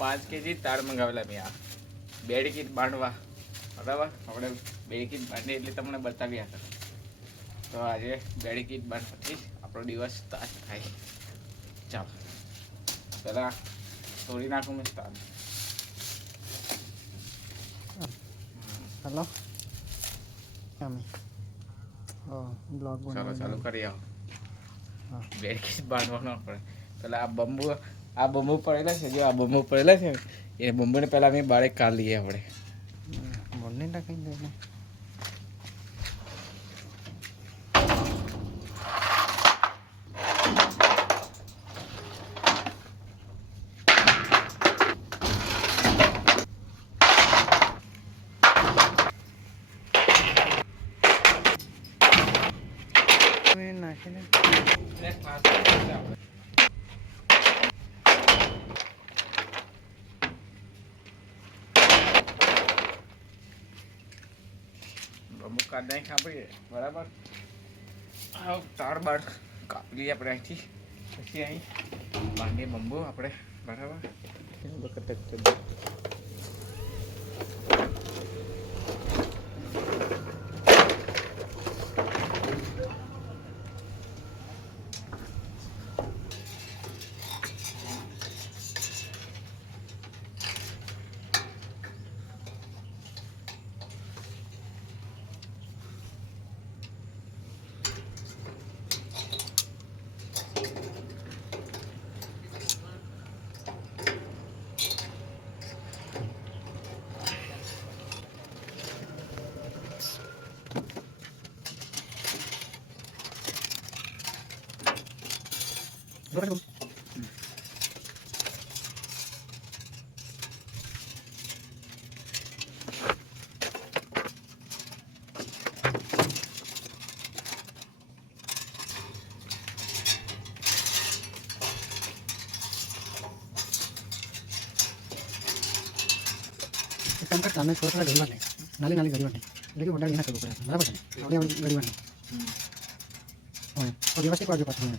5 kg તાર મંગાવેલા મેં આ બેડ કીટ બાંધવા બરાબર. આપણે બેડ કીટ બાંધી એટલે તમને બતાવી હતા. તો આજે બેડ કીટ બાંધવાથી આપણો દિવસ સ્ટાર્ટ થાય. ચાલો પહેલાં તોડી નાખું મેં સ્ટાર્ટ. हेलो ब्लॉग ચાલો ચાલુ કરી આવો. હા. બેડ કીટ બાંધવાનો પડે. પેલા આ બંબુ પડેલા છે, જો આ બંબુ પડેલા છે એ બંબુને પહેલાં અમે બાળક કાઢી લઈએ આપણે. बोलने लगे देने नाखिने બંબુ કાઢી નાખી આપીએ બરાબર. હા તાર બાર કાપી લઈએ આપણે અહીંથી. પછી અહીં બાંધીએ બંબુ આપણે બરાબર. काम का काम है थोड़ा थोड़ा गरीबन है नाली नाली गरीबन है लेकिन बड़ा लेना करो बराबर है और गरीबन है और व्यवस्थित बाजू पास है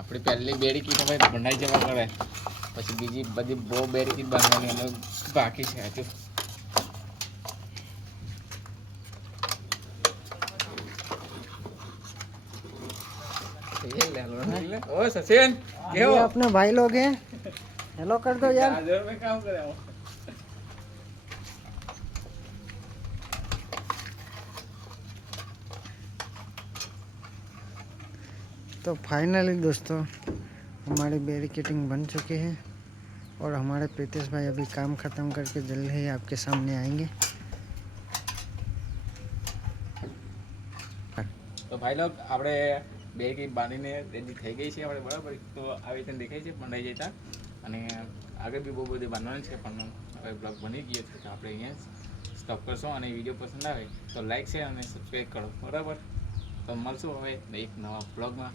આપણી પહેલી બેડી કીટ હવે ભંડાઈ જવા કરે. પછી બીજી બધી બહુ બેડી કીટ બાંધવાની અને બાકી છે હજુ. ओ सचिन ये अपने भाई लोग हैं हेलो कर दो यार हाजिर में काम करे हो. तो फाइनली दोस्तों हमारी बैरिकेटिंग बन चुकी है और हमारे प्रीतेश भाई अभी काम ख़त्म करके जल्द ही आपके सामने आएंगे. તો ભાઈ લોગ આપણે બે કીટ બાંધીને રેડી થઈ ગઈ છે આપણે બરાબર. તો આવી રીતે દેખાય છે મંડાઈ જતા અને આગળ બી બહુ બધું બાંધવાનું છે પણ હવે બ્લોગ બની ગયો છે તો આપણે અહીંયા સ્ટોપ કરશું. અને વિડીયો પસંદ આવે તો લાઈક શેર અને સબસ્ક્રાઈબ કરો બરાબર. તો મળશું હવે એક નવા બ્લોગમાં.